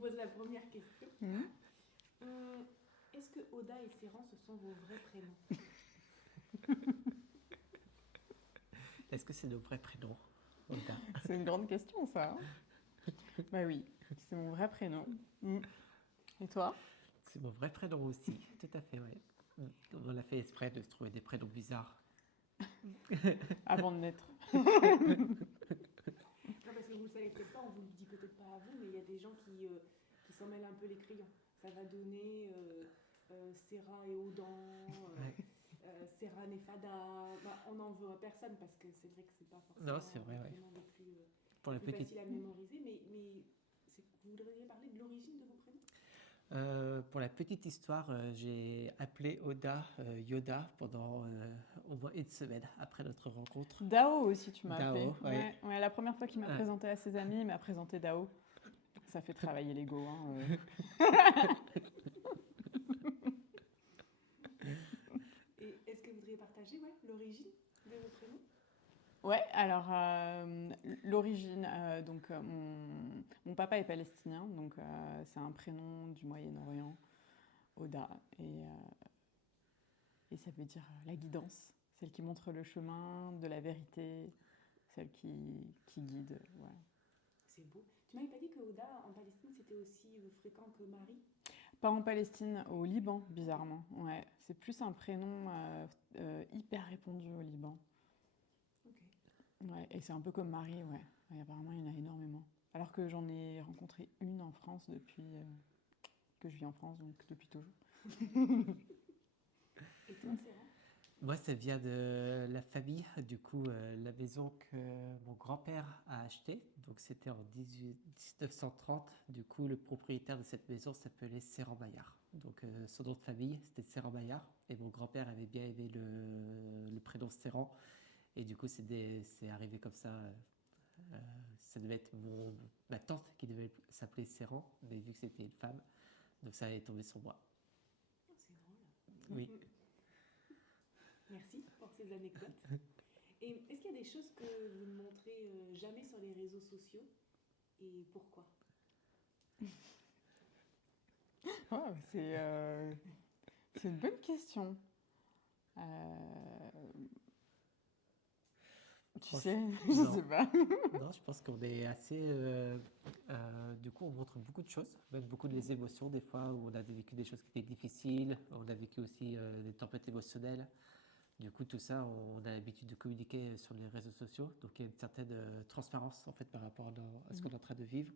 pose la première question. Mhm. Est-ce que Oda et Serran, ce sont vos vrais prénoms? Est-ce que c'est nos vrais prénoms, Oda? C'est une grande question, ça. Bah oui, c'est mon vrai prénom. Mm. Et toi? C'est mon vrai prénom aussi, tout à fait, oui. On a fait exprès de se trouver des prénoms bizarres. Avant de naître. Non, parce que vous le savez peut-être pas, on vous le dit peut-être pas à vous, mais il y a des gens qui s'en mêlent un peu les crayons. Ça va donner Serra et Odan, Serran et Fada. Bah, on n'en veut à personne parce que c'est vrai que c'est pas forcément Non, c'est vrai, les ouais. prénoms Pour les la plus petite, faciles à mémoriser, mais vous voudriez parler de l'origine de vos prénoms? pour la petite histoire, j'ai appelé Oda Yoda pendant au moins une semaine après notre rencontre. Dao aussi, tu m'as appelé. Dao, ouais. Ouais, la première fois qu'il m'a Ouais. présenté à ses amis, il m'a présenté Dao. Ça fait travailler l'ego. Hein. Et est-ce que vous voudriez partager l'origine de vos prénoms? Ouais, alors l'origine, donc mon papa est palestinien, donc c'est un prénom du Moyen-Orient, Oda, et ça veut dire la guidance, celle qui montre le chemin de la vérité, celle qui guide. Voilà. C'est beau. Tu m'avais pas dit que Oda en Palestine c'était aussi fréquent que Marie? Pas en Palestine, au Liban, bizarrement. Ouais, c'est plus un prénom hyper répandu au Liban. Ok. Ouais, et c'est un peu comme Marie, ouais. Ouais, apparemment, il y en a énormément. Alors que j'en ai rencontré une en France depuis que je vis en France, donc depuis toujours. Et toi, Serran? Moi, ça vient de la famille, du coup, la maison que mon grand-père a achetée. Donc, c'était en 1930. Du coup, le propriétaire de cette maison s'appelait Serran-Maillard. Donc, son nom de famille, c'était Serran-Maillard. Et mon grand-père avait bien aimé le prénom Serran. Et du coup, c'est arrivé comme ça. Ça devait être ma tante qui devait s'appeler Serran, mais vu que c'était une femme, donc ça est tombé sur moi. Oh, c'est drôle. Oui. Merci pour ces anecdotes. Et est-ce qu'il y a des choses que vous ne montrez jamais sur les réseaux sociaux et pourquoi? Oh, c'est une bonne question. Tu sais, je Non. sais pas. Non, je pense qu'on est assez. Du coup, on montre beaucoup de choses, même beaucoup de les émotions, des fois, où on a vécu des choses qui étaient difficiles, on a vécu aussi des tempêtes émotionnelles. Du coup, tout ça, on a l'habitude de communiquer sur les réseaux sociaux. Donc, il y a une certaine transparence, en fait, par rapport à ce qu'on est en train de vivre.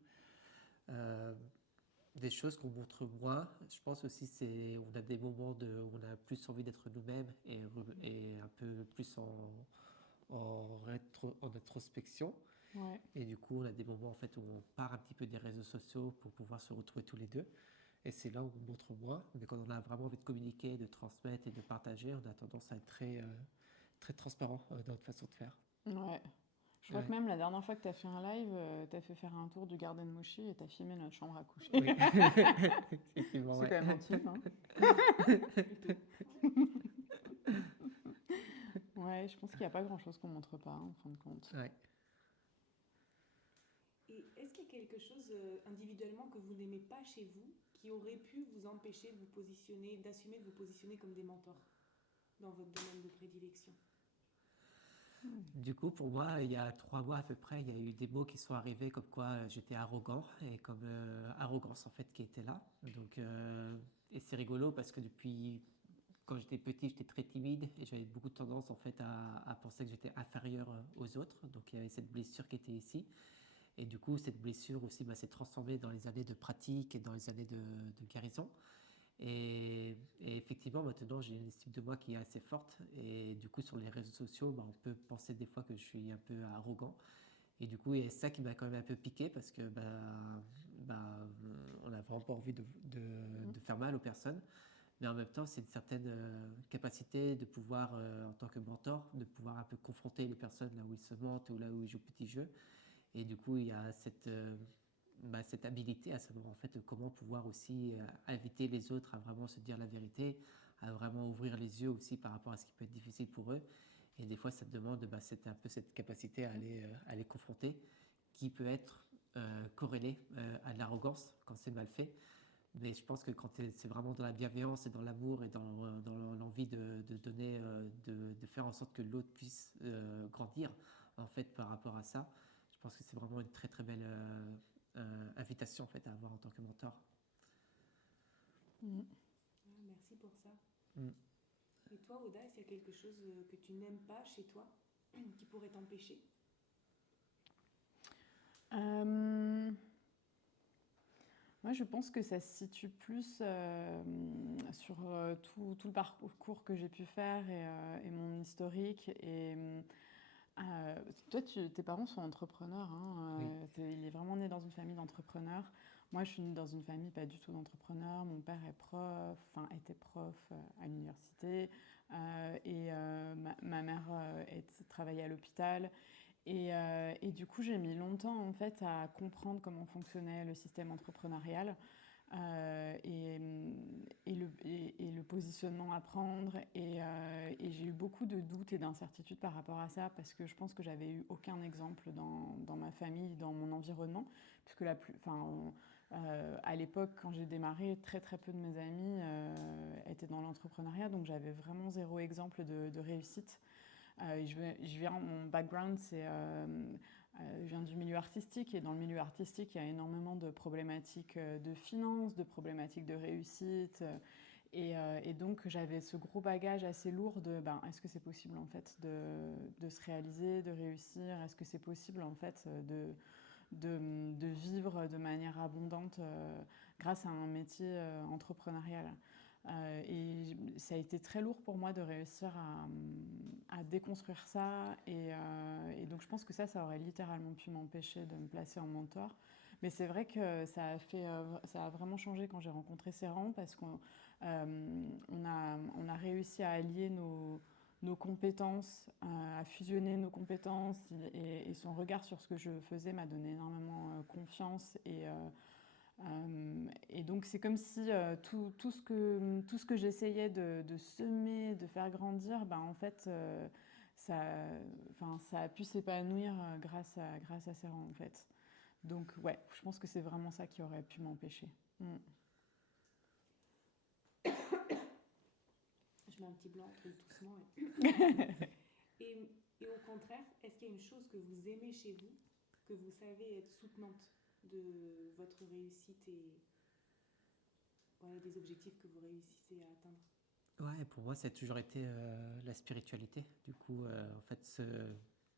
Des choses qu'on montre moins, je pense aussi, c'est on a des moments où on a plus envie d'être nous-mêmes et un peu plus en introspection. Ouais. Et du coup, on a des moments en fait où on part un petit peu des réseaux sociaux pour pouvoir se retrouver tous les deux. Et c'est là où on montre moins. Mais quand on a vraiment envie de communiquer, de transmettre et de partager, on a tendance à être très transparent dans notre façon de faire. Ouais. Je crois Ouais. que même la dernière fois que tu as fait un live, tu as fait faire un tour du Garden Moshi et tu as filmé notre chambre à coucher. Oui, effectivement, C'est ouais. quand même intime, hein. Plutôt. Ouais, je pense qu'il n'y a pas grand-chose qu'on montre pas, en fin de compte. Ouais. Et est-ce qu'il y a quelque chose individuellement que vous n'aimez pas chez vous qui aurait pu vous empêcher de vous positionner, d'assumer de vous positionner comme des mentors dans votre domaine de prédilection? Du coup, pour moi, il y a 3 mois à peu près, il y a eu des mots qui sont arrivés comme quoi j'étais arrogant et comme arrogance en fait qui était là. Donc, et c'est rigolo parce que depuis quand j'étais petit, j'étais très timide et j'avais beaucoup de tendance en fait à penser que j'étais inférieur aux autres. Donc il y avait cette blessure qui était ici. Et du coup, cette blessure aussi s'est transformée dans les années de pratique et dans les années de guérison. Et effectivement, maintenant, j'ai une estime de moi qui est assez forte. Et du coup, sur les réseaux sociaux, on peut penser des fois que je suis un peu arrogant. Et du coup, il y a ça qui m'a quand même un peu piqué parce que on n'a vraiment pas envie de faire mal aux personnes. Mais en même temps, c'est une certaine capacité de pouvoir, en tant que mentor, de pouvoir un peu confronter les personnes là où ils se mentent ou là où ils jouent petit jeu. Et du coup, il y a cette habilité à savoir en fait comment pouvoir aussi inviter les autres à vraiment se dire la vérité, à vraiment ouvrir les yeux aussi par rapport à ce qui peut être difficile pour eux. Et des fois, ça demande c'est un peu cette capacité à aller confronter, qui peut être corrélé à de l'arrogance quand c'est mal fait. Mais je pense que quand c'est vraiment dans la bienveillance et dans l'amour et dans l'envie de donner, de faire en sorte que l'autre puisse grandir, en fait, par rapport à ça, je pense que c'est vraiment une très très belle invitation en fait, à avoir en tant que mentor. Ah, merci pour ça. Mm. Et toi, Oda, est-ce qu'il y a quelque chose que tu n'aimes pas chez toi qui pourrait t'empêcher? Moi, je pense que ça se situe plus sur tout le parcours que j'ai pu faire et mon historique. Toi, tes parents sont entrepreneurs, hein, Oui. il est vraiment né dans une famille d'entrepreneurs. Moi, je suis née dans une famille pas du tout d'entrepreneurs. Mon père est prof, enfin était prof à l'université, ma mère travaillait à l'hôpital. Et du coup, j'ai mis longtemps en fait à comprendre comment fonctionnait le système entrepreneurial et le positionnement à prendre. Et j'ai eu beaucoup de doutes et d'incertitudes par rapport à ça parce que je pense que j'avais eu aucun exemple dans ma famille, dans mon environnement, puisque à l'époque, quand j'ai démarré, très très peu de mes amis étaient dans l'entrepreneuriat, donc j'avais vraiment zéro exemple de réussite. Mon background, je viens du milieu artistique et dans le milieu artistique, il y a énormément de problématiques de finances, de problématiques de réussite. Et donc, j'avais ce gros bagage assez lourd de est-ce que c'est possible en fait de se réaliser, de réussir? Est-ce que c'est possible en fait de vivre de manière abondante grâce à un métier entrepreneurial? Et ça a été très lourd pour moi de réussir à déconstruire ça. Et donc je pense que ça aurait littéralement pu m'empêcher de me placer en mentor. Mais c'est vrai que ça a vraiment changé quand j'ai rencontré Serran parce qu'on a réussi à allier nos compétences, à fusionner nos compétences. Et son regard sur ce que je faisais m'a donné énormément confiance. Et donc c'est comme si tout ce que j'essayais de semer, de faire grandir, en fait, ça, ça a pu s'épanouir grâce à Serran, en fait. Donc ouais, je pense que c'est vraiment ça qui aurait pu m'empêcher. Je mets un petit blanc entre le toussement et au contraire, est-ce qu'il y a une chose que vous aimez chez vous, que vous savez être soutenante de votre réussite et voilà, des objectifs que vous réussissez à atteindre? Ouais, pour moi, ça a toujours été la spiritualité. Du coup, en fait,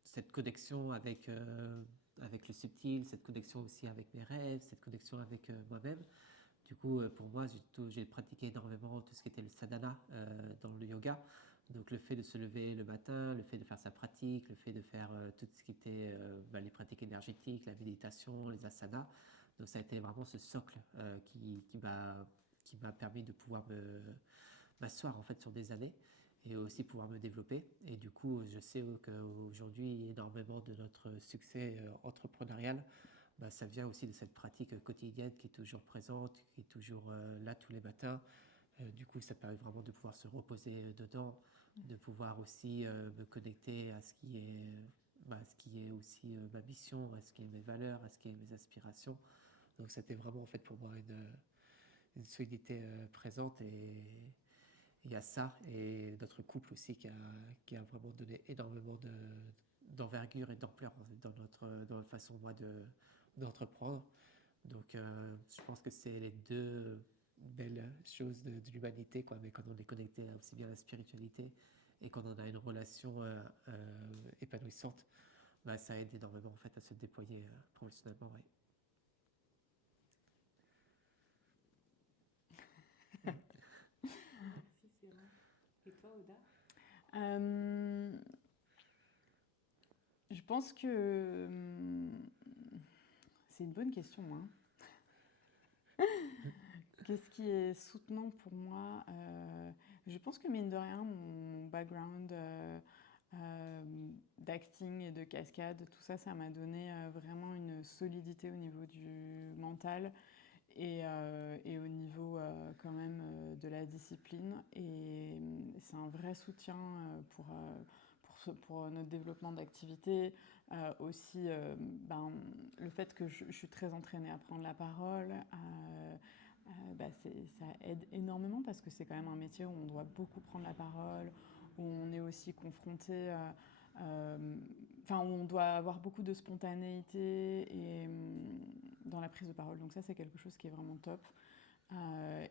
cette connexion avec le subtil, cette connexion aussi avec mes rêves, cette connexion avec moi-même. Du coup, pour moi, j'ai pratiqué énormément tout ce qui était le sadhana dans le yoga. Donc, le fait de se lever le matin, le fait de faire sa pratique, le fait de faire tout ce qui était les pratiques énergétiques, la méditation, les asanas. Donc, ça a été vraiment ce socle qui m'a permis de pouvoir m'asseoir en fait sur des années et aussi pouvoir me développer. Et du coup, je sais qu'aujourd'hui, énormément de notre succès entrepreneurial, ça vient aussi de cette pratique quotidienne qui est toujours présente, qui est toujours là tous les matins. Du coup, ça permet vraiment de pouvoir se reposer dedans, de pouvoir aussi me connecter à ce qui est aussi ma mission, à ce qui est mes valeurs, à ce qui est mes aspirations. Donc, c'était vraiment en fait pour moi une solidité présente et il y a ça et notre couple aussi qui a vraiment donné énormément d'envergure et d'ampleur dans notre façon moi d'entreprendre. Donc je pense que c'est les deux belles choses de l'humanité, quoi. Mais quand on est connecté aussi bien à la spiritualité et quand on a une relation épanouissante, ça aide énormément en fait à se déployer professionnellement. Ouais. Merci, c'est vrai. Et toi, Oda? Je pense que c'est une bonne question, hein. Qu'est-ce qui est soutenant pour moi? Je pense que mine de rien, mon background d'acting et de cascade, tout ça, ça m'a donné vraiment une solidité au niveau du mental et au niveau quand même de la discipline. Et c'est un vrai soutien pour pour notre développement d'activité. Aussi, le fait que je suis très entraînée à prendre la parole, ça aide énormément parce que c'est quand même un métier où on doit beaucoup prendre la parole, où on est aussi confronté, où on doit avoir beaucoup de spontanéité et, dans la prise de parole. Donc ça, c'est quelque chose qui est vraiment top.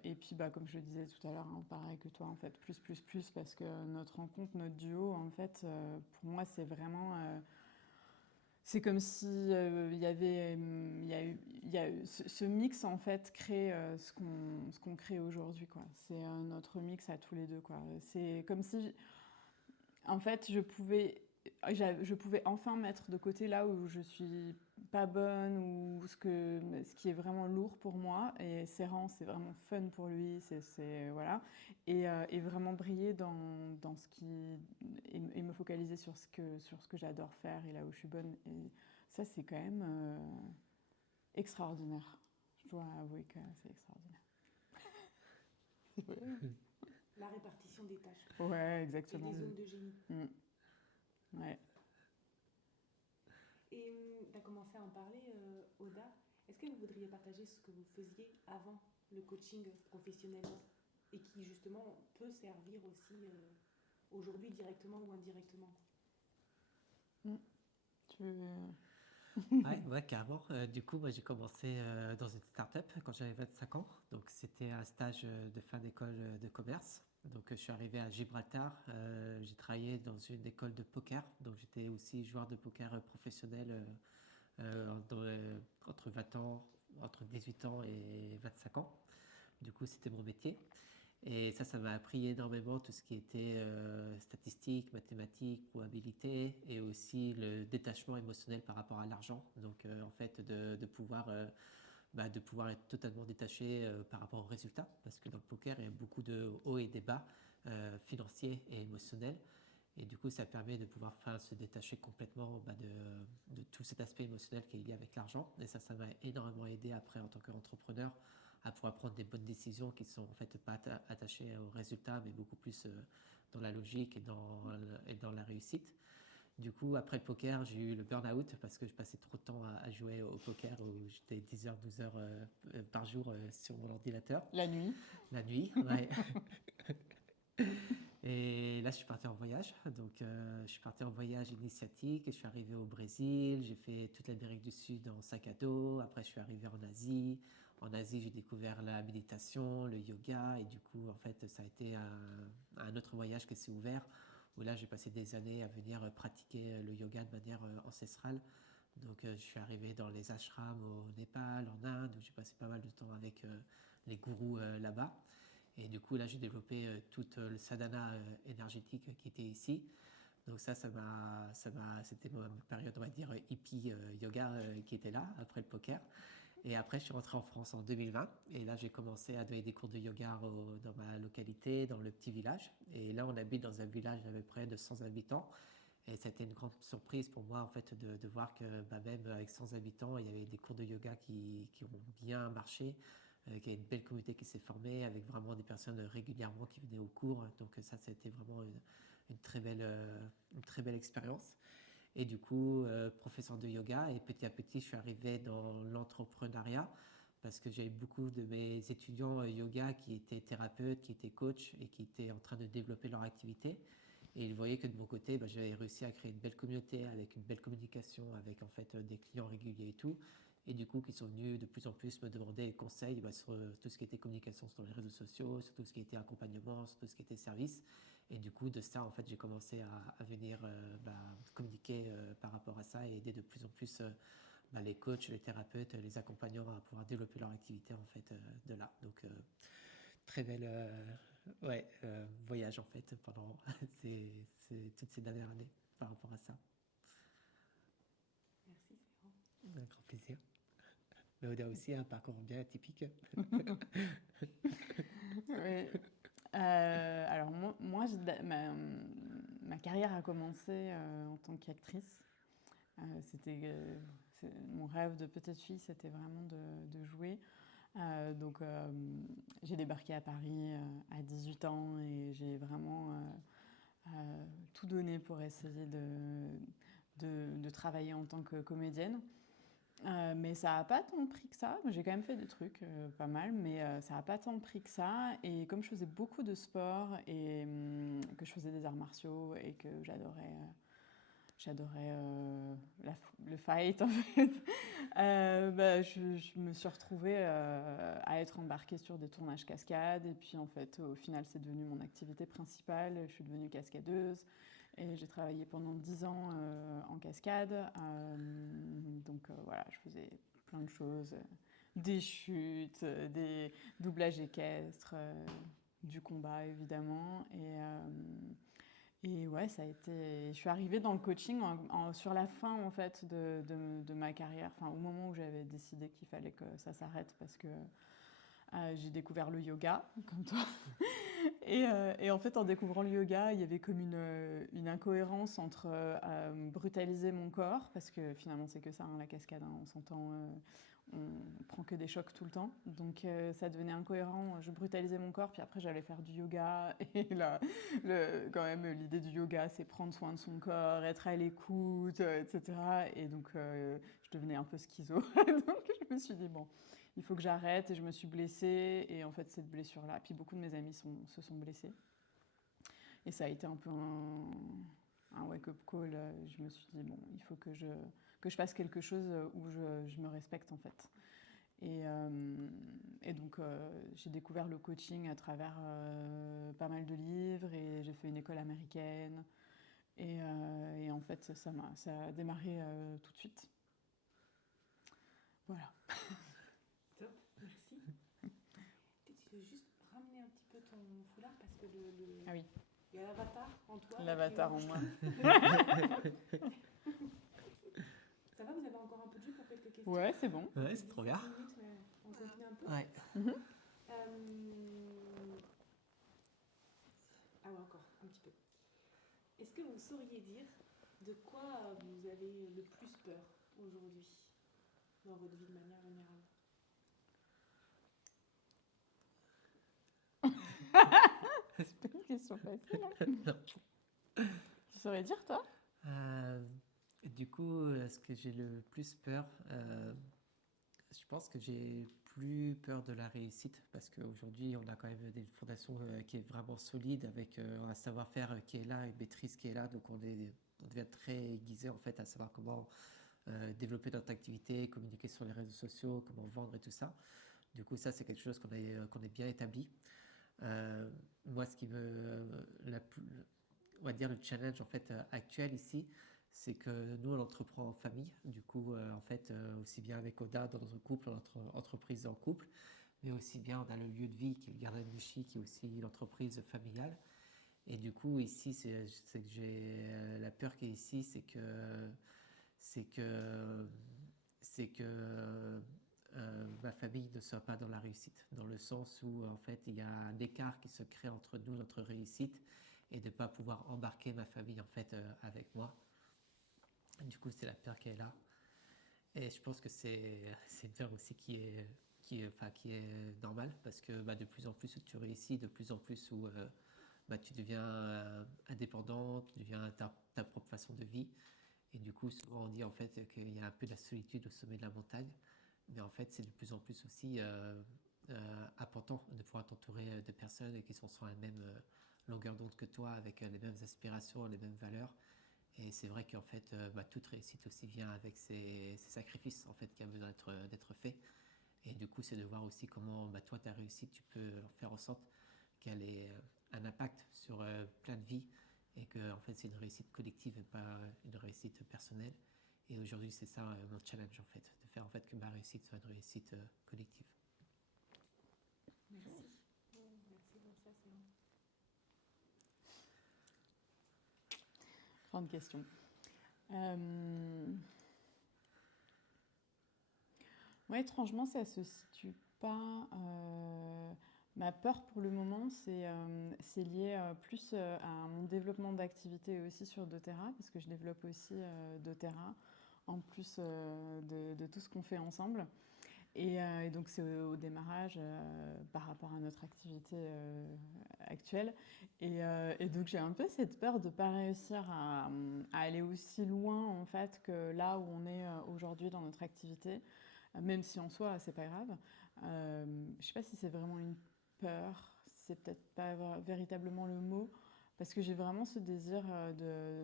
Et puis, comme je le disais tout à l'heure, hein, pareil que toi, en fait, plus, parce que notre rencontre, notre duo, en fait, pour moi, c'est vraiment... c'est comme si il y avait, il y a eu ce mix en fait crée ce qu'on crée aujourd'hui quoi. C'est notre mix à tous les deux quoi. C'est comme si en fait je pouvais enfin mettre de côté là où je suis pas bonne ou ce qui est vraiment lourd pour moi et Serran c'est vraiment fun pour lui voilà et vraiment briller dans ce qui et me focaliser sur ce que j'adore faire et là où je suis bonne et ça c'est quand même extraordinaire. Je dois avouer que c'est extraordinaire. La répartition des tâches. Ouais, Et exactement. des zones de génie. Ouais. Et tu as commencé à en parler, Oda. Est-ce que vous voudriez partager ce que vous faisiez avant le coaching professionnel et qui justement peut servir aussi aujourd'hui directement ou indirectement? Tu veux... Ouais, carrément. Du coup, moi, j'ai commencé dans une start-up quand j'avais 25 ans. Donc, c'était un stage de fin d'école de commerce. Donc, je suis arrivé à Gibraltar. J'ai travaillé dans une école de poker. Donc, j'étais aussi joueur de poker professionnel entre 20 ans, entre 18 ans et 25 ans. Du coup, c'était mon métier. Et ça m'a appris énormément tout ce qui était statistiques, mathématiques, probabilité et aussi le détachement émotionnel par rapport à l'argent. Donc en fait de pouvoir être totalement détaché par rapport aux résultats parce que dans le poker il y a beaucoup de hauts et des bas financiers et émotionnels. Et du coup, ça permet de pouvoir se détacher complètement de tout cet aspect émotionnel qui est lié avec l'argent. Et ça m'a énormément aidé après en tant qu'entrepreneur à pouvoir prendre des bonnes décisions qui sont en fait pas attachées aux résultats, mais beaucoup plus dans la logique et dans la réussite. Du coup, après le poker, j'ai eu le burn-out parce que je passais trop de temps à jouer au poker où j'étais 10 heures, 12 heures par jour sur mon ordinateur. La nuit. La nuit, ouais. Et là, je suis parti en voyage. Donc, je suis parti en voyage initiatique et je suis arrivé au Brésil. J'ai fait toute l'Amérique du Sud en sac à dos. Après, je suis arrivé en Asie. En Asie, j'ai découvert la méditation, le yoga. Et du coup, en fait, ça a été un autre voyage qui s'est ouvert où là, j'ai passé des années à venir pratiquer le yoga de manière ancestrale. Donc, je suis arrivé dans les ashrams au Népal, en Inde, où j'ai passé pas mal de temps avec les gourous là-bas. Et du coup, là, j'ai développé tout le sadhana énergétique qui était ici. Donc c'était ma période, on va dire, hippie yoga qui était là, après le poker. Et après, je suis rentré en France en 2020. Et là, j'ai commencé à donner des cours de yoga dans ma localité, dans le petit village. Et là, on habite dans un village d'à peu près de 100 habitants. Et ça a été une grande surprise pour moi, en fait, de voir que même avec 100 habitants, il y avait des cours de yoga qui ont bien marché. Qu'il y a une belle communauté qui s'est formée avec vraiment des personnes régulièrement qui venaient aux cours. Donc ça a été vraiment une très belle expérience. Et du coup, professeur de yoga. Et petit à petit, je suis arrivé dans l'entrepreneuriat parce que j'avais beaucoup de mes étudiants yoga qui étaient thérapeutes, qui étaient coachs et qui étaient en train de développer leur activité. Et ils voyaient que de mon côté, j'avais réussi à créer une belle communauté avec une belle communication, avec en fait des clients réguliers et tout. Et du coup, qui sont venus de plus en plus me demander des conseils sur tout ce qui était communication sur les réseaux sociaux, sur tout ce qui était accompagnement, sur tout ce qui était service. Et du coup, de ça, en fait, j'ai commencé à venir communiquer par rapport à ça et aider de plus en plus les coachs, les thérapeutes, les accompagnants à pouvoir développer leur activité en fait de là. Donc, très belle voyage en fait pendant toutes ces dernières années par rapport à ça. Merci, Serran. Un grand plaisir. Mais Oda aussi a un parcours bien atypique. Oui. Alors moi ma carrière a commencé en tant qu'actrice. Mon rêve de petite fille, c'était vraiment de jouer. Donc j'ai débarqué à Paris à 18 ans et j'ai vraiment tout donné pour essayer de travailler en tant que comédienne. Mais ça n'a pas tant pris que ça. J'ai quand même fait des trucs pas mal, mais ça n'a pas tant pris que ça. Et comme je faisais beaucoup de sport et que je faisais des arts martiaux et que j'adorais le fight en fait, je me suis retrouvée à être embarquée sur des tournages cascades. Et puis en fait, au final, c'est devenu mon activité principale. Je suis devenue cascadeuse. Et j'ai travaillé pendant 10 ans en cascade. Voilà, je faisais plein de choses. Des chutes, des doublages équestres, du combat évidemment. Et ouais, ça a été... Je suis arrivée dans le coaching sur la fin en fait de ma carrière. Enfin, au moment où j'avais décidé qu'il fallait que ça s'arrête parce que j'ai découvert le yoga, comme toi. Et en fait, en découvrant le yoga, il y avait comme une incohérence entre brutaliser mon corps, parce que finalement, c'est que ça, hein, la cascade, hein, on s'entend, on prend que des chocs tout le temps. Donc, ça devenait incohérent. Je brutalisais mon corps, puis après, j'allais faire du yoga. Et là, quand même, l'idée du yoga, c'est prendre soin de son corps, être à l'écoute, etc. Et donc, je devenais un peu schizo. Donc, je me suis dit, bon, il faut que j'arrête, et je me suis blessée. Et en fait, cette blessure-là, puis beaucoup de mes amis se sont blessés. Et ça a été un peu un wake-up call. Je me suis dit, bon, il faut que je fasse quelque chose où je me respecte, en fait. Et donc, j'ai découvert le coaching à travers pas mal de livres, et j'ai fait une école américaine. Et en fait, ça a démarré tout de suite. Voilà. Top, merci. Peut-être tu veux juste ramener un petit peu ton foulard parce que Ah oui. Il y a l'avatar en toi. L'avatar en moi. Ça va, vous avez encore un peu de jus pour quelques questions? Ouais, c'est bon. Ouais, c'est trop bien. 5 minutes, mais on continue un peu. Ouais. Ah ouais, encore un petit peu. Est-ce que vous sauriez dire de quoi vous avez le plus peur aujourd'hui dans votre vie de manière générale? C'est pas une question facile. Hein. Tu saurais dire, toi? Du coup, ce que j'ai le plus peur, je pense que j'ai plus peur de la réussite parce qu'aujourd'hui, on a quand même une fondation qui est vraiment solide avec un savoir-faire qui est là, une maîtrise qui est là. Donc, on devient très aiguisé en fait à savoir comment développer notre activité, communiquer sur les réseaux sociaux, comment vendre et tout ça. Du coup, ça, c'est quelque chose qu'on est bien établi. Moi, ce qui on va dire le challenge en fait actuel ici, c'est que nous on entreprend en famille. Du coup, en fait, aussi bien avec Oda dans notre couple, notre entreprise en couple, mais aussi bien on a le lieu de vie qui est le Garden Nishi, qui est aussi l'entreprise familiale. Et du coup, ici, c'est que j'ai la peur qui est ici, c'est que ma famille ne soit pas dans la réussite, dans le sens où en fait il y a un écart qui se crée entre nous, notre réussite, et de ne pas pouvoir embarquer ma famille en fait avec moi. Du coup, c'est la peur qui est là. Et je pense que c'est une peur aussi qui est normale, parce que de plus en plus où tu réussis, de plus en plus où tu deviens indépendant, tu deviens ta propre façon de vie. Et du coup, souvent on dit en fait qu'il y a un peu de la solitude au sommet de la montagne. Mais en fait, c'est de plus en plus aussi important de pouvoir t'entourer de personnes qui sont sur la même longueur d'onde que toi, avec les mêmes aspirations, les mêmes valeurs. Et c'est vrai qu'en fait, toute réussite aussi vient avec ces sacrifices en fait, qui a besoin d'être fait. Et du coup, c'est de voir aussi comment toi, ta réussite, tu peux faire en sorte qu'elle ait un impact sur plein de vies, et que en fait, c'est une réussite collective et pas une réussite personnelle. Et aujourd'hui, c'est ça mon challenge en fait, de faire en fait que ma réussite soit une réussite collective. Merci. Merci pour ça, c'est bon. Grande question. Ouais, étrangement, ça se situe pas. Ma peur pour le moment, c'est lié plus à mon développement d'activité aussi sur doTERRA, parce que je développe aussi doTERRA, en plus de tout ce qu'on fait ensemble. Et donc, c'est au démarrage par rapport à notre activité actuelle. Et donc, j'ai un peu cette peur de ne pas réussir à aller aussi loin, en fait, que là où on est aujourd'hui dans notre activité, même si en soi, c'est pas grave. Je ne sais pas si c'est vraiment une peur, c'est peut-être pas véritablement le mot, parce que j'ai vraiment ce désir de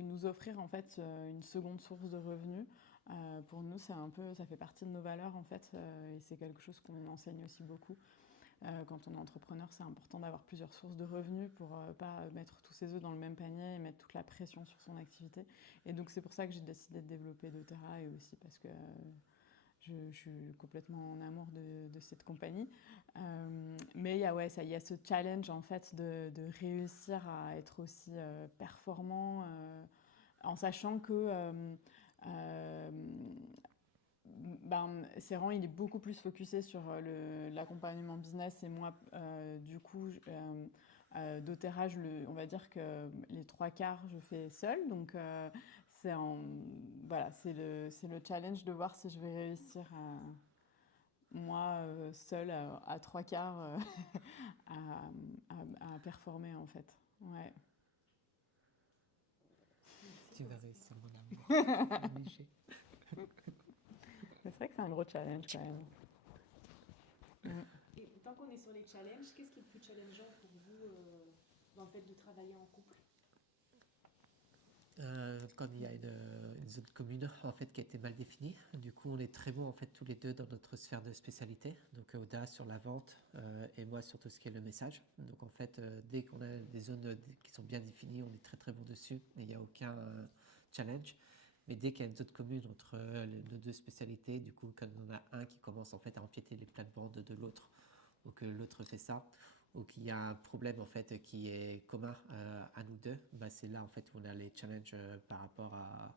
nous offrir, en fait, une seconde source de revenus. Pour nous, c'est un peu, ça fait partie de nos valeurs en fait, et c'est quelque chose qu'on enseigne aussi beaucoup. Quand on est entrepreneur, c'est important d'avoir plusieurs sources de revenus pour pas mettre tous ses œufs dans le même panier et mettre toute la pression sur son activité. Et donc c'est pour ça que j'ai décidé de développer doTERRA et aussi parce que je suis complètement en amour de cette compagnie. Mais il y a ce challenge en fait de réussir à être aussi performant en sachant que euh, Serran, il est beaucoup plus focusé sur l'accompagnement business et moi, du coup, doTERRA, on va dire que les trois quarts, je fais seule. Donc, c'est voilà, c'est le challenge de voir si je vais réussir moi, seule, à trois quarts, à performer, en fait. Ouais. Merci Tu pour vas ça. réussir, mon amour. Obligé. C'est vrai que c'est un gros challenge, quand même. Et tant qu'on est sur les challenges, qu'est-ce qui est le plus challengeant pour vous dans le fait de travailler en couple? Quand il y a une zone commune en fait qui a été mal définie, du coup on est très bons en fait tous les deux dans notre sphère de spécialité. Donc Oda sur la vente et moi sur tout ce qui est le message. Donc en fait dès qu'on a des zones qui sont bien définies, on est très très bon dessus et il n'y a aucun challenge. Mais dès qu'il y a une zone commune entre nos deux spécialités, du coup quand on a un qui commence en fait à empiéter les plates-bandes de l'autre ou que l'autre fait ça, ou qu'il y a un problème en fait qui est commun à nous deux, bah, c'est là en fait où on a les challenges par rapport à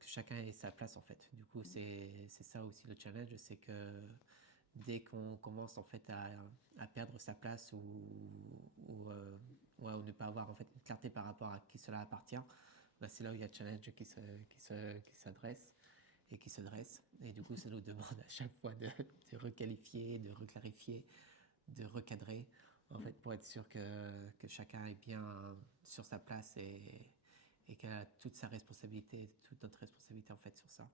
que chacun ait sa place en fait. Du coup, c'est ça aussi le challenge, c'est que dès qu'on commence en fait à perdre sa place ou ne pas avoir en fait une clarté par rapport à qui cela appartient, bah, c'est là où il y a le challenge qui s'adresse et qui se dresse. Et du coup, ça nous demande à chaque fois de requalifier, de reclarifier, de recadrer, en fait, pour être sûr que chacun est bien sur sa place et qu'elle a toute sa responsabilité, toute notre responsabilité, en fait, sur ça.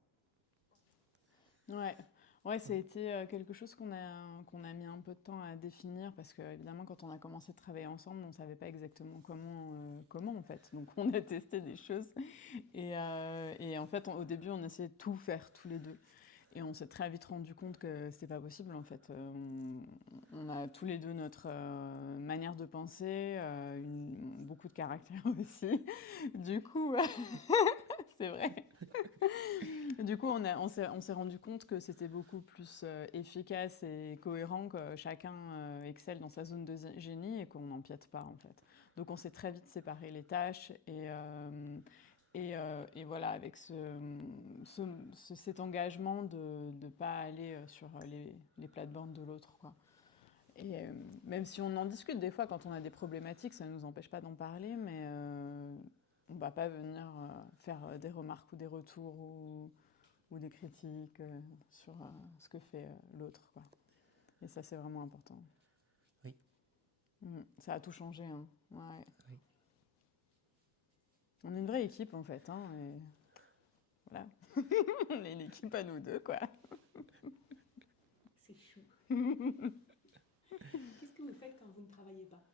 Ouais, ouais, ça a été quelque chose qu'on a mis un peu de temps à définir parce que évidemment quand on a commencé de travailler ensemble, on savait pas exactement comment en fait. Donc on a testé des choses et en fait au début on essayait de tout faire tous les deux et on s'est très vite rendu compte que c'était pas possible en fait. On a tous les deux notre manière de penser, beaucoup de caractère aussi. Du coup, c'est vrai. Du coup, on s'est rendu compte que c'était beaucoup plus efficace et cohérent que chacun excelle dans sa zone de génie et qu'on n'empiète pas en fait. Donc on s'est très vite séparé les tâches et voilà, avec cet engagement de ne pas aller sur les plates-bandes de l'autre, quoi. Et même si on en discute des fois quand on a des problématiques, ça ne nous empêche pas d'en parler, mais on ne va pas venir faire des remarques ou des retours ou des critiques sur ce que fait l'autre, quoi. Et ça, c'est vraiment important. Oui. Ça a tout changé, hein. Ouais. Oui. On est une vraie équipe, en fait, hein, et voilà. On est une équipe à nous deux, quoi. C'est chou. Qu'est-ce que vous faites quand vous ne travaillez pas?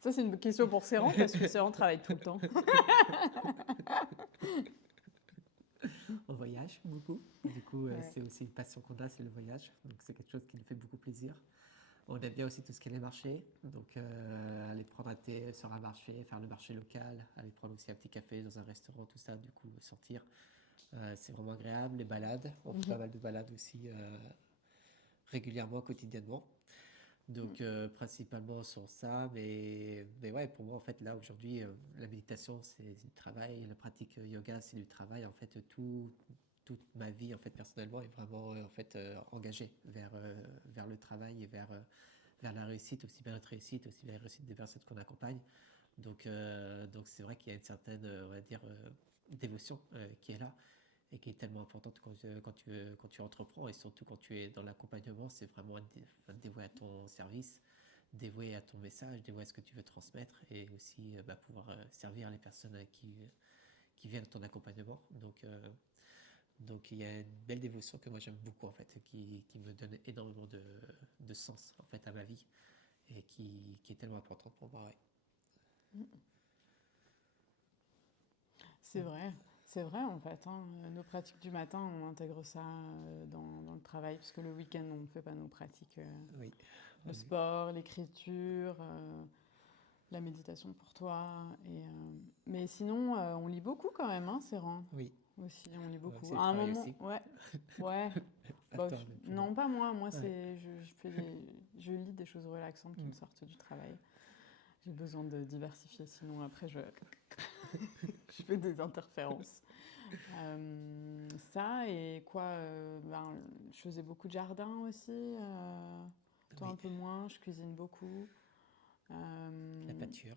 Ça, c'est une question pour Serran, parce que Serran travaille tout le temps. On voyage beaucoup. Du coup, Ouais. c'est aussi une passion qu'on a, c'est le voyage. Donc, c'est quelque chose qui nous fait beaucoup plaisir. On aime bien aussi tout ce qui est les marchés. Donc, aller prendre un thé sur un marché, faire le marché local, aller prendre aussi un petit café dans un restaurant, tout ça. Du coup, sortir, c'est vraiment agréable. Les balades, on fait pas mal de balades aussi régulièrement, quotidiennement. Donc, principalement sur ça. Mais ouais, pour moi, en fait, là, aujourd'hui, la méditation, c'est du travail. La pratique yoga, c'est du travail. En fait, toute ma vie, en fait, personnellement, est vraiment en fait, engagée vers le travail et vers la réussite, aussi bien notre réussite, aussi bien la réussite des personnes qu'on accompagne. Donc c'est vrai qu'il y a une certaine, on va dire, dévotion qui est là. et qui est tellement importante quand tu entreprends et surtout quand tu es dans l'accompagnement, c'est vraiment être dévoué à ton service, dévoué à ton message, dévoué à ce que tu veux transmettre et aussi pouvoir servir les personnes qui viennent à ton accompagnement. Donc il y a une belle dévotion que moi j'aime beaucoup en fait, qui me donne énormément de sens en fait à ma vie et qui est tellement importante pour moi. Ouais. C'est vrai en fait, hein. Nos pratiques du matin, on intègre ça dans le travail, parce que le week-end, on ne fait pas nos pratiques. Oui. Le sport, l'écriture, la méditation pour toi. Mais sinon, on lit beaucoup quand même, hein, Séran. Oui. Aussi, on lit beaucoup. C'est À un le travail moment, aussi. ouais. Pas Bah, toi, mais non, pas moi. Moi, Ouais. je lis des choses relaxantes qui me sortent du travail. J'ai besoin de diversifier, sinon après, je fais des interférences. Ça et quoi je faisais beaucoup de jardin aussi. Toi, Oui. un peu moins. Je cuisine beaucoup. La pâture.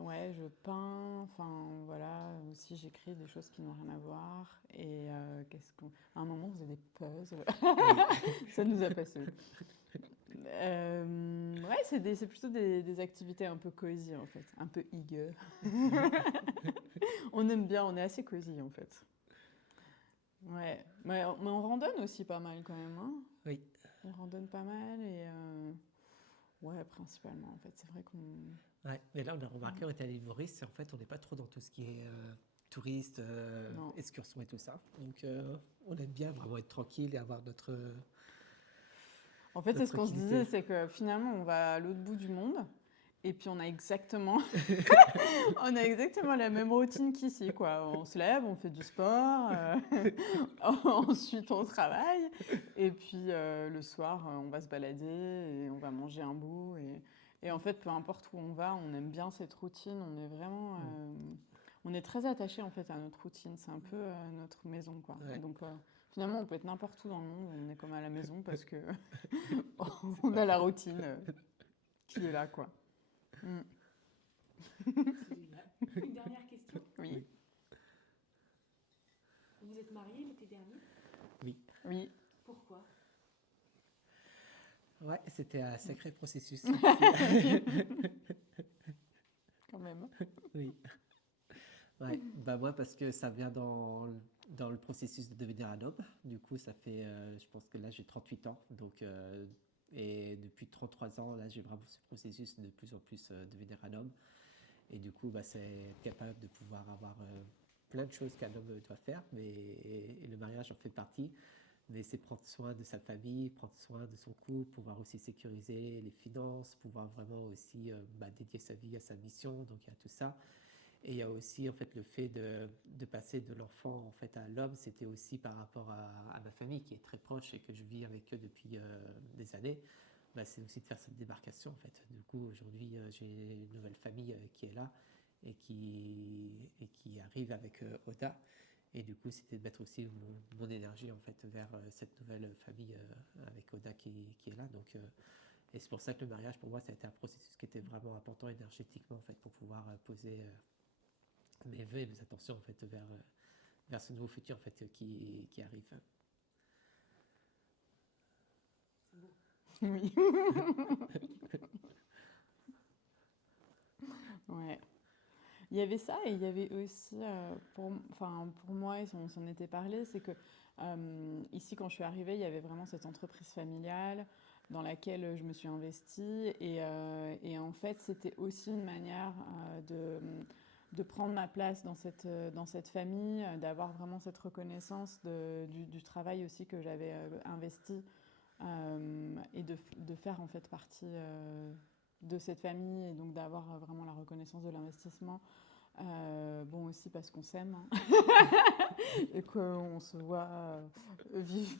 Ouais, je peins, enfin voilà, aussi j'écris des choses qui n'ont rien à voir. Et à un moment, on faisait des puzzles, Oui. ça nous a passé. Ouais, c'est plutôt des activités un peu cosy en fait, un peu hygge. On aime bien, on est assez cosy en fait. Ouais, mais on randonne aussi pas mal quand même, hein. Oui. On randonne pas mal et ouais, principalement en fait, c'est vrai qu'on... Ouais. Mais là, on a remarqué, on était à l'île Maurice, et en fait, on n'est pas trop dans tout ce qui est touriste, Non. excursion et tout ça. Donc, on aime bien vraiment être tranquille et avoir En fait, c'est notre ce qu'on se tranquillité. disait, c'est que finalement, on va à l'autre bout du monde et puis on a exactement, on a exactement la même routine qu'ici, quoi. On se lève, on fait du sport, ensuite on travaille et puis le soir, on va se balader et on va manger un bout. Et en fait, peu importe où on va, on aime bien cette routine. On est vraiment, on est très attaché en fait à notre routine. C'est un peu notre maison, quoi. Ouais. Donc finalement, on peut être n'importe où dans le monde, on est comme à la maison parce que on a la routine qui est là, quoi. Mm. C'est génial. Une dernière question. Oui. Vous êtes mariés l'été dernier? Oui. Oui. Pourquoi? Ouais, c'était un sacré processus. Quand même. Oui. Ouais. Moi, parce que ça vient dans le processus de devenir un homme. Du coup, ça fait, je pense que là, j'ai 38 ans. Donc, et depuis 33 ans, là, j'ai vraiment ce processus de plus en plus devenir un homme. Et du coup, c'est être capable de pouvoir avoir plein de choses qu'un homme doit faire, et le mariage en fait partie. Mais c'est prendre soin de sa famille, prendre soin de son couple, pouvoir aussi sécuriser les finances, pouvoir vraiment aussi dédier sa vie à sa mission. Donc il y a tout ça. Et il y a aussi en fait le fait de passer de l'enfant en fait à l'homme. C'était aussi par rapport à ma famille qui est très proche et que je vis avec eux depuis des années. C'est aussi de faire cette démarcation en fait. Du coup aujourd'hui j'ai une nouvelle famille qui est là et qui arrive avec Oda. Et du coup, c'était de mettre aussi mon énergie en fait vers cette nouvelle famille avec Oda qui est là. Donc, et c'est pour ça que le mariage, pour moi, ça a été un processus qui était vraiment important énergétiquement en fait pour pouvoir poser mes vœux et mes attentions en fait vers ce nouveau futur en fait qui arrive. C'est beau. Oui. Ouais. Il y avait ça et il y avait aussi, pour moi, on s'en était parlé, c'est que ici, quand je suis arrivée, il y avait vraiment cette entreprise familiale dans laquelle je me suis investie. Et en fait, c'était aussi une manière de prendre ma place dans cette famille, d'avoir vraiment cette reconnaissance du travail aussi que j'avais investi et de faire en fait partie de cette famille et donc d'avoir vraiment la reconnaissance de l'investissement. Bon, aussi parce qu'on s'aime hein. Et qu'on se voit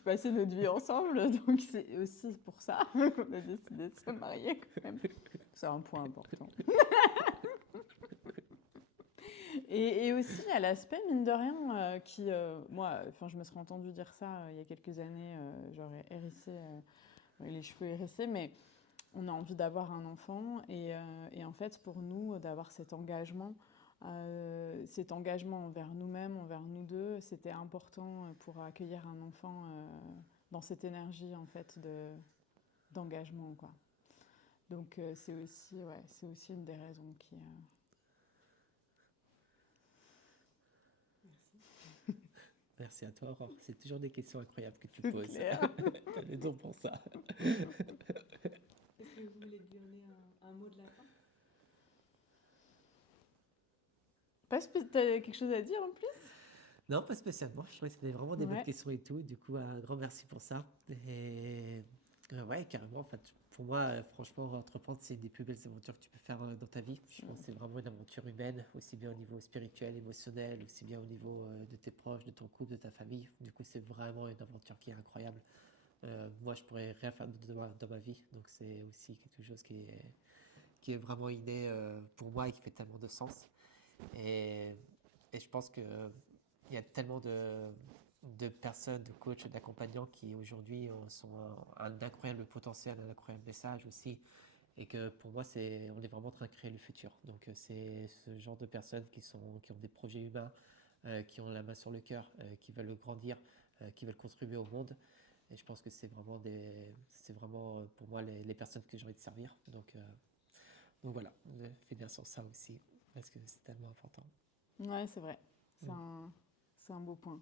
passer notre vie ensemble. Donc c'est aussi pour ça qu'on a décidé de se marier quand même. C'est un point important. Et aussi, il y a l'aspect, mine de rien, moi, je me serais entendu dire ça il y a quelques années, j'aurais hérissé, les cheveux hérissés, mais on a envie d'avoir un enfant. Et en fait, pour nous, d'avoir cet engagement cet engagement envers nous-mêmes, envers nous deux, c'était important pour accueillir un enfant dans cette énergie en fait d'engagement, quoi. Donc c'est aussi une des raisons qui. Merci. Merci à toi, Aurore. C'est toujours des questions incroyables que tu C'est poses. clair. T'as des dons pour ça. Est-ce que vous voulez donner un mot de la fin? T'as quelque chose à dire en plus? Non, pas spécialement. Je trouvais que c'était vraiment des bonnes Ouais. questions et tout. Du coup, un grand merci pour ça. Et ouais, carrément. En fait, pour moi, franchement, entreprendre, c'est une des plus belles aventures que tu peux faire dans ta vie. Je pense que c'est vraiment une aventure humaine, aussi bien au niveau spirituel, émotionnel, aussi bien au niveau de tes proches, de ton couple, de ta famille. Du coup, c'est vraiment une aventure qui est incroyable. Moi, je pourrais rien faire d'autre dans ma vie. Donc, c'est aussi quelque chose qui est vraiment inné pour moi et qui fait tellement de sens. Et je pense que il y a tellement de personnes, de coachs, d'accompagnants qui aujourd'hui sont un incroyable potentiel, un incroyable message aussi. Et que pour moi, on est vraiment en train de créer le futur. Donc c'est ce genre de personnes qui ont des projets humains, qui ont la main sur le cœur, qui veulent grandir, qui veulent contribuer au monde. Et je pense que c'est vraiment pour moi les personnes que j'ai envie de servir. Donc voilà, finir sur ça aussi, parce que c'est tellement important. Ouais, c'est vrai. Mm. C'est un beau point.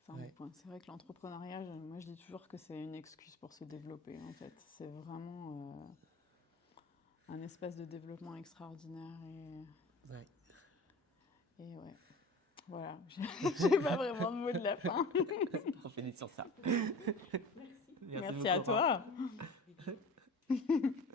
C'est un beau Ouais. point. C'est vrai que l'entrepreneuriat, moi je dis toujours que c'est une excuse pour se développer en fait. C'est vraiment un espace de développement extraordinaire Ouais. et ouais. Voilà, j'ai pas vraiment de mot de la fin. On finit sur ça. Merci. Merci Merci beaucoup, à Aurore. toi.